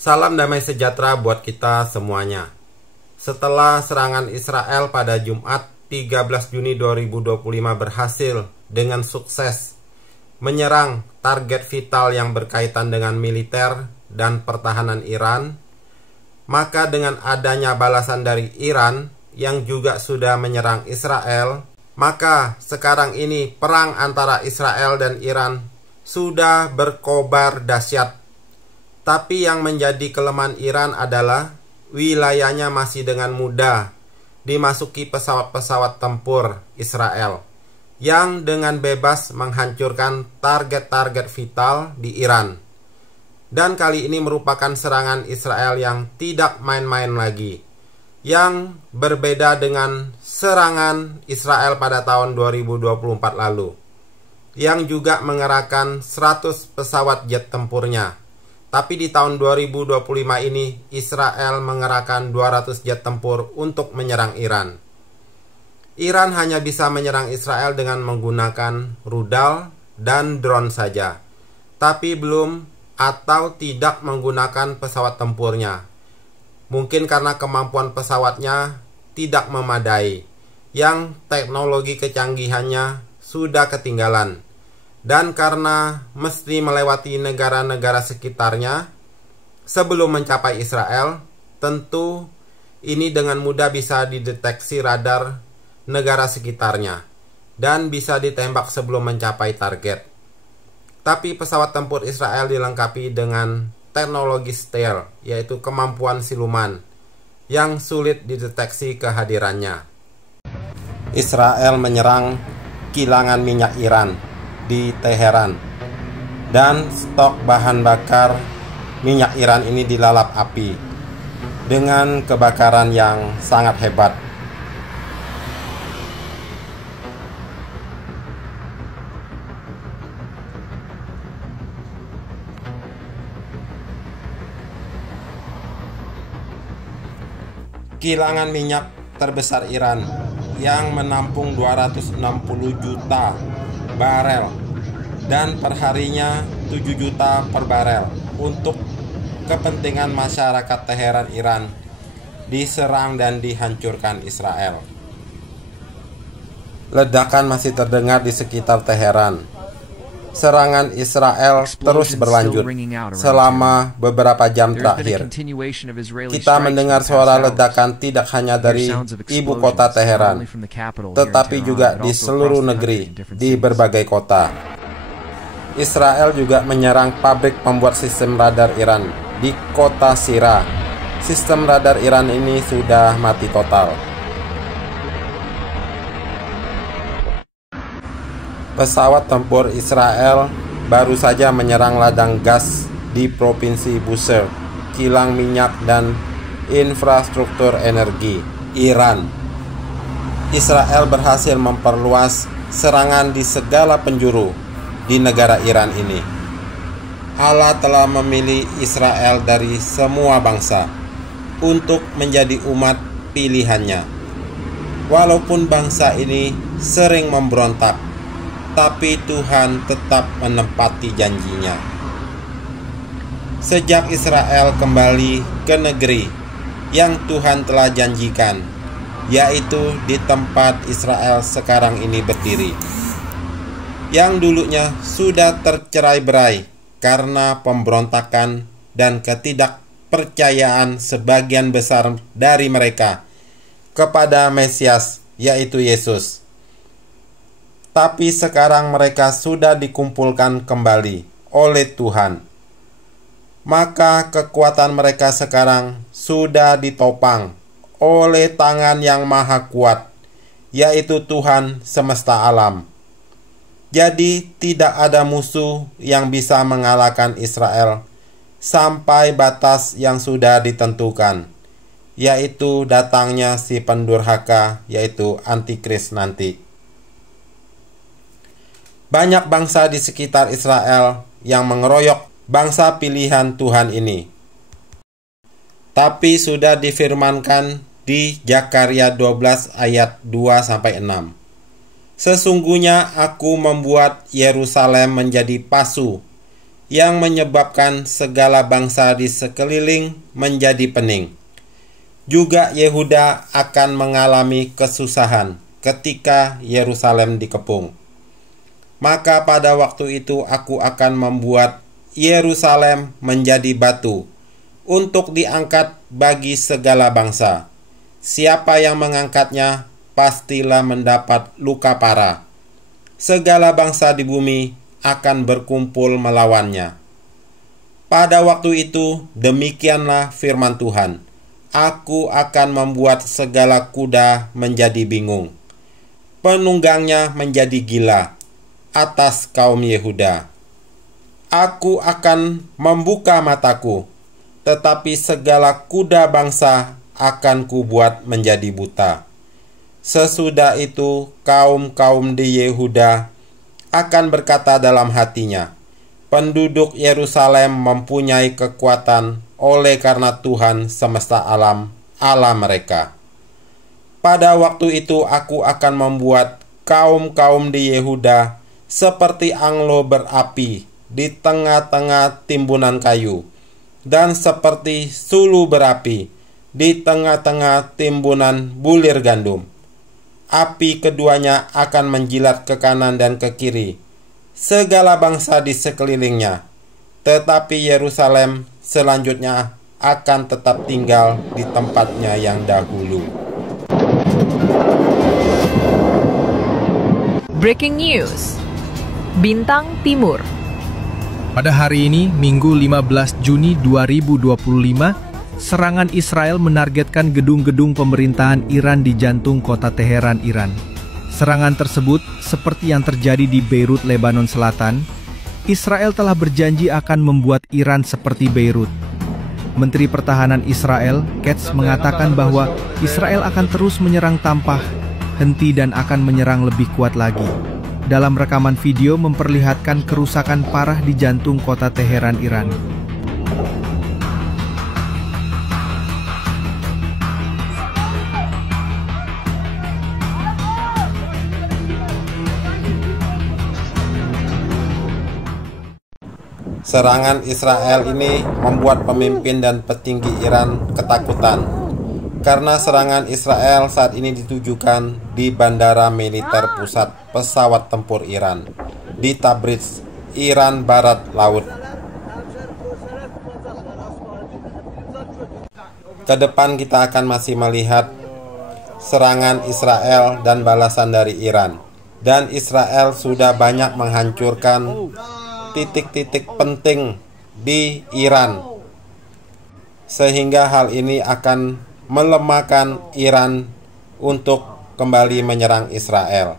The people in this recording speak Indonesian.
Salam damai sejahtera buat kita semuanya. Setelah serangan Israel pada Jumat 13 Juni 2025 berhasil dengan sukses menyerang target vital yang berkaitan dengan militer dan pertahanan Iran, maka dengan adanya balasan dari Iran yang juga sudah menyerang Israel, maka sekarang ini perang antara Israel dan Iran sudah berkobar dahsyat. Tapi yang menjadi kelemahan Iran adalah wilayahnya masih dengan mudah dimasuki pesawat-pesawat tempur Israel yang dengan bebas menghancurkan target-target vital di Iran. Dan kali ini merupakan serangan Israel yang tidak main-main lagi, yang berbeda dengan serangan Israel pada tahun 2024 lalu, yang juga mengerahkan 100 pesawat jet tempurnya. Tapi di tahun 2025 ini Israel mengerahkan 200 jet tempur untuk menyerang Iran. Iran hanya bisa menyerang Israel dengan menggunakan rudal dan drone saja, tapi belum atau tidak menggunakan pesawat tempurnya. Mungkin karena kemampuan pesawatnya tidak memadai, yang teknologi kecanggihannya sudah ketinggalan. Dan karena mesti melewati negara-negara sekitarnya sebelum mencapai Israel, tentu ini dengan mudah bisa dideteksi radar negara sekitarnya dan bisa ditembak sebelum mencapai target. Tapi pesawat tempur Israel dilengkapi dengan teknologi stealth, yaitu kemampuan siluman yang sulit dideteksi kehadirannya. Israel menyerang kilangan minyak Iran di Teheran, dan stok bahan bakar minyak Iran ini dilalap api dengan kebakaran yang sangat hebat. Kilangan minyak terbesar Iran yang menampung 260 juta barel dan perharinya 7 juta per barel untuk kepentingan masyarakat Teheran Iran diserang dan dihancurkan Israel. Ledakan masih terdengar di sekitar Teheran. Serangan Israel terus berlanjut selama beberapa jam terakhir. Kita mendengar suara ledakan tidak hanya dari ibu kota Teheran, tetapi juga di seluruh negeri, di berbagai kota. Israel juga menyerang pabrik pembuat sistem radar Iran di kota Sirah. Sistem radar Iran ini sudah mati total. Pesawat tempur Israel baru saja menyerang ladang gas di Provinsi Bushehr, kilang minyak dan infrastruktur energi Iran. Israel berhasil memperluas serangan di segala penjuru di negara Iran ini. Allah telah memilih Israel dari semua bangsa untuk menjadi umat pilihannya. Walaupun bangsa ini sering memberontak, tapi Tuhan tetap menepati janjinya. Sejak Israel kembali ke negeri yang Tuhan telah janjikan, yaitu di tempat Israel sekarang ini berdiri, yang dulunya sudah tercerai-berai karena pemberontakan dan ketidakpercayaan sebagian besar dari mereka kepada Mesias, yaitu Yesus. Tapi sekarang mereka sudah dikumpulkan kembali oleh Tuhan. Maka kekuatan mereka sekarang sudah ditopang oleh tangan yang maha kuat, yaitu Tuhan semesta alam. Jadi tidak ada musuh yang bisa mengalahkan Israel sampai batas yang sudah ditentukan, yaitu datangnya si pendurhaka, yaitu Antikris nanti. Banyak bangsa di sekitar Israel yang mengeroyok bangsa pilihan Tuhan ini. Tapi sudah difirmankan di Zakaria 12 ayat 2-6. Sesungguhnya aku membuat Yerusalem menjadi pasu yang menyebabkan segala bangsa di sekeliling menjadi pening. Juga Yehuda akan mengalami kesusahan ketika Yerusalem dikepung. Maka pada waktu itu aku akan membuat Yerusalem menjadi batu untuk diangkat bagi segala bangsa. Siapa yang mengangkatnya pastilah mendapat luka parah. Segala bangsa di bumi akan berkumpul melawannya. Pada waktu itu demikianlah firman Tuhan. Aku akan membuat segala kuda menjadi bingung. Penunggangnya menjadi gila atas kaum Yehuda. Aku akan membuka mataku, tetapi segala kuda bangsa akan kubuat menjadi buta. Sesudah itu kaum-kaum di Yehuda akan berkata dalam hatinya, penduduk Yerusalem mempunyai kekuatan oleh karena Tuhan semesta alam, Allah mereka. Pada waktu itu aku akan membuat kaum-kaum di Yehuda seperti anglo berapi di tengah-tengah timbunan kayu, dan seperti sulu berapi di tengah-tengah timbunan bulir gandum. Api keduanya akan menjilat ke kanan dan ke kiri segala bangsa di sekelilingnya, tetapi Yerusalem selanjutnya akan tetap tinggal di tempatnya yang dahulu. Breaking news. Bintang Timur. Pada hari ini, Minggu 15 Juni 2025, serangan Israel menargetkan gedung-gedung pemerintahan Iran di jantung kota Teheran, Iran. Serangan tersebut, seperti yang terjadi di Beirut, Lebanon Selatan, Israel telah berjanji akan membuat Iran seperti Beirut. Menteri Pertahanan Israel, Katz, mengatakan bahwa Israel akan terus menyerang tanpa henti dan akan menyerang lebih kuat lagi. Dalam rekaman video memperlihatkan kerusakan parah di jantung kota Teheran, Iran. Serangan Israel ini membuat pemimpin dan petinggi Iran ketakutan karena serangan Israel saat ini ditujukan di Bandara Militer Pusat Pesawat Tempur Iran di Tabriz, Iran Barat Laut. Kedepan kita akan masih melihat serangan Israel dan balasan dari Iran. Dan Israel sudah banyak menghancurkan titik-titik penting di Iran, sehingga hal ini akan melemahkan Iran untuk kembali menyerang Israel.